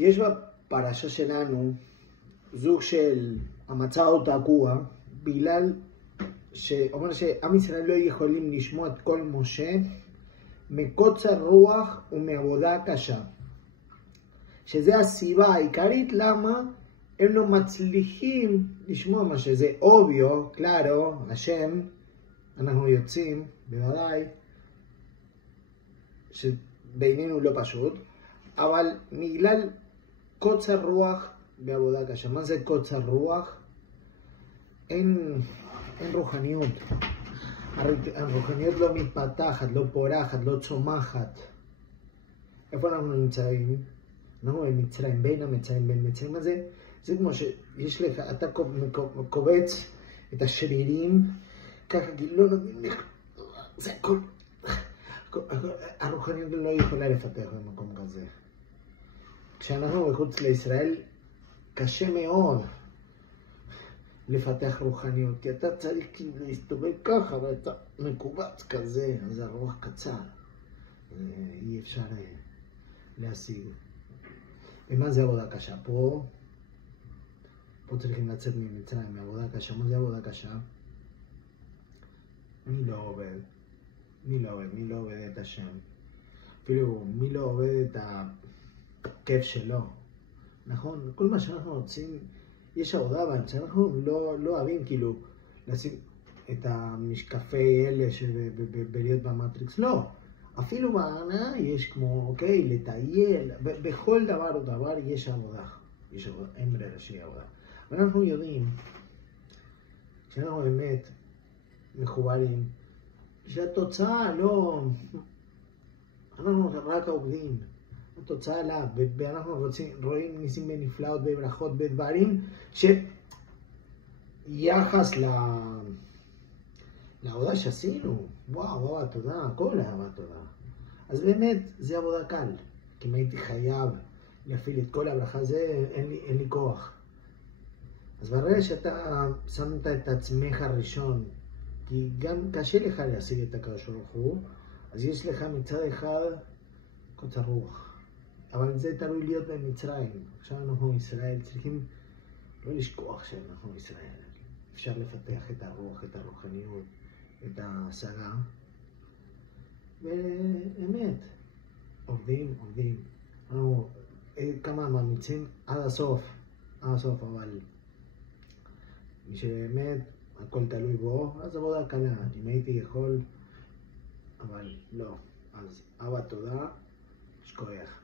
יש בפרשה שלנו זוג של המצע או תקוע, בגלל שאומר שעם ישראל לא יכולים לשמוע את כל משה מקוצר רוח ומעבודה קשה. שזה הסיבה העיקרית למה הם לא מצליחים לשמוע מה שזה אוביו, קלארו, השם, אנחנו יוצאים, בוודאי, שבינינו לא פשוט, אבל בגלל קוצר רוח בעבודה קשה. מה זה קוצר רוח? אין רוחניות. הרוחניות לא מתפתחת, לא פורחת, לא צומחת. איפה אנחנו נמצאים? אנחנו במצרים, בין המצרים, בין מצרים הזה. זה כמו שיש לך, אתה קובץ את השרירים, ככה לא נותנים לך, זה הכל. הרוחניות לא יכולה לפתח במקום כזה. כשאנחנו מחוץ לישראל, קשה מאוד לפתח רוחניות, כי אתה צריך להסתובב ככה ואתה מקובץ כזה, אז הרוח קצר, אי אפשר להשיג. ומה זה עבודה קשה? פה צריכים לצאת ממצרים, מעבודה קשה. מה זה עבודה קשה? מי לא עובד? מי לא עובד את השם? אפילו מי לא עובד את הכיף שלו? נכון? כל מה שאנחנו רוצים, יש עבודה באמצע, אנחנו לא אוהבים כאילו לשים את המשקפי אלה שבלהיות במטריקס, לא. אפילו בהנאה יש כמו, אוקיי, לטייל, בכל דבר או דבר יש עבודה. יש עבודה, אין ברירה שהיא עבודה. אבל אנחנו יודעים שאנחנו באמת מחוברים, שהתוצאה לא, אנחנו רק עובדים. התוצאה לה, ואנחנו רואים ניסים ונפלאות וברכות בדברים שיחס לעבודה שעשינו, וואו, תודה, הכל אהבה תודה. אז באמת זה עבודה קל, כי אם הייתי חייב להפעיל את כל הברכה הזה, אין לי כוח. אז ברגע שאתה שמת את עצמך ראשון, כי גם קשה לך להשיג את הקדוש ברוך הוא, אז יש לך מצד אחד קוצר רוח. אבל זה תלוי להיות במצרים. עכשיו אנחנו ישראל צריכים לא לשכוח שאנחנו ישראל. אפשר לפתח את הרוח, את הרוחניות, את ההשגה. ובאמת, עובדים. אנחנו כמה מאמיצים עד הסוף, אבל מי שבאמת הכל תלוי בו, אז עבודה קלה. אם הייתי יכול, אבל לא. אז אבא תודה, שכוח.